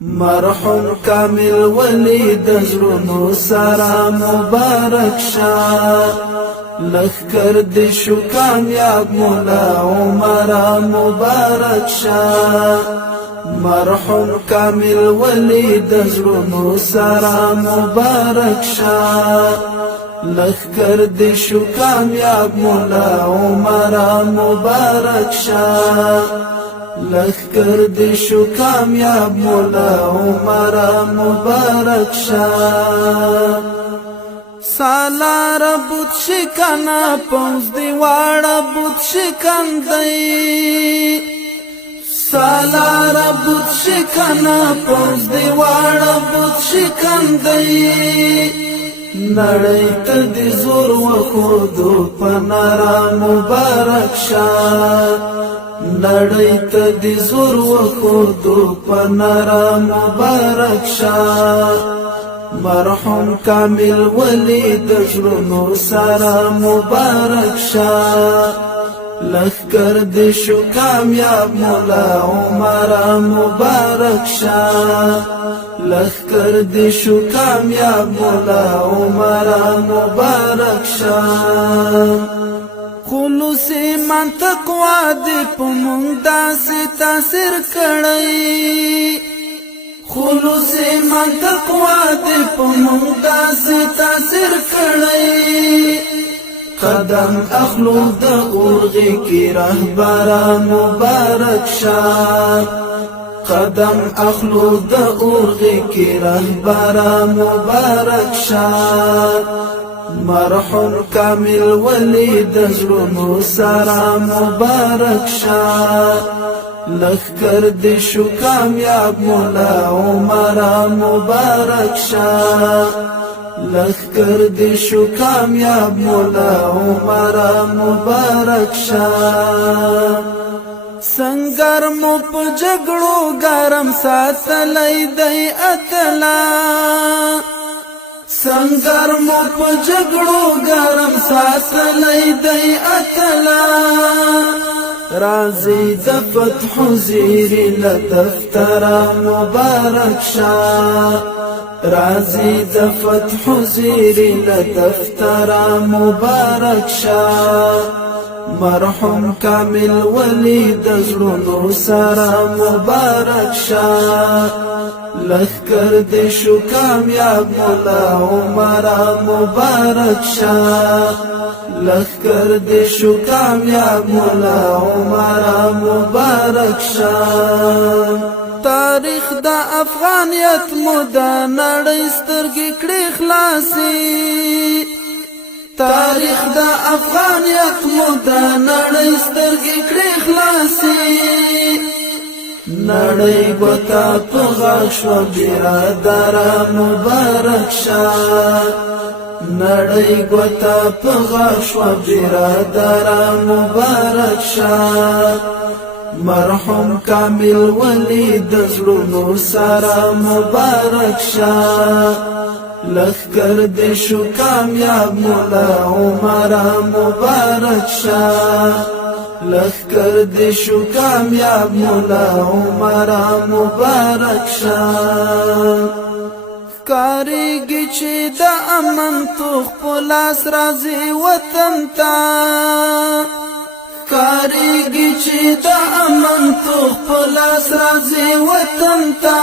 مرحوم کامل ولی د زړونو سره مبارک شه لخر د شو کامیاب مولا عمر مبارک شه مرحوم کامل ولی د زړونو سره مبارک شه لخر د شو کامیاب مولا عمر مبارک شه لخر دی شو کامیاب مولا عمر مبارک شاه سالار بوت شکنا پوز دی واړه بوت شکن دی سالار بوت شکنا پوز دی واړه بوت شکن دی نړۍ ته دی زور وخودو پنارا مبارک شاه نړۍ ته دی زور وخودو پنارا مبارک شاه مرحوم کامل ولی د زړونو سره مبارک شاه لخر دی شو کامیاب مولا عمر مبارک شاه لخر دی شو کامیاب مولا عمر مبارک شاه خلوص منطق وادي پمون داسې تاثیر کړی خلوص منطق وادي پمون داسې تاثیر کړی قدم اخلو د اورغي کی رهبر مبارک شاه قدم اخلو د اورغي کی رهبر مبارک شاه مرحوم کامل ولی د زړونو سره مبارک شاه لخر دی شو کامیاب مولا عمر مبارک شاه لخر دی شو کامیاب مولا عمر مبارک شاه سنگر مو په جګړو ګرم ساتلای دی اتلا سنگر مو په جګړو ګرم ساتلای دی اتلا رازي د فتح زیری لدفتر مبارک شاه رازي د فتح زیری لدفتر مبارک شاه مرحوم کامل ولی د زړونو سره مبارک شاه لخر دی شو کامیاب مولا عمر مبارک شاه لخر دی شو کامیاب مولا عمر مبارک شاه تاریخ د افغانیت مودا نړۍ سترګې کړې خلاصي تاریخ د افغانیت مودا نړۍ سترګې کړې خلاصي نړۍ ګوتا په غاښو برادر مبارک شاه نړۍ ګوتا په غاښو برادر مبارک شاه مرحوم کامل ولی د زړونو سره مبارک شاه لخر دی شو کامیاب مولا عمر مبارک شاه لخر دی شو کامیاب مولا عمر مبارک شاه کاریږي چې د امن توخ په لاس راځي وطن ته کاریږي چې د امن توخ په لاس راځي وطن ته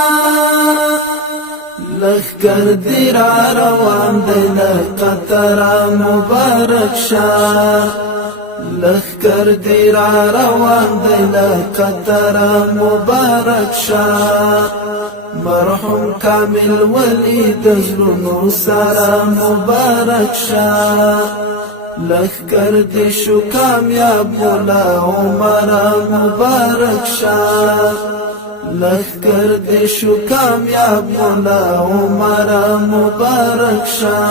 لخر دی را روان دی له قطر مبارک شاه لخر دی را روان دی له قطر مبارک شاه مرحوم کامل ولی د زړونو سره مبارک شاه لخر دی شو کامیاب مولا عمر مبارک شاه لخر دی شو کامیاب مولا عمر مبارک شاه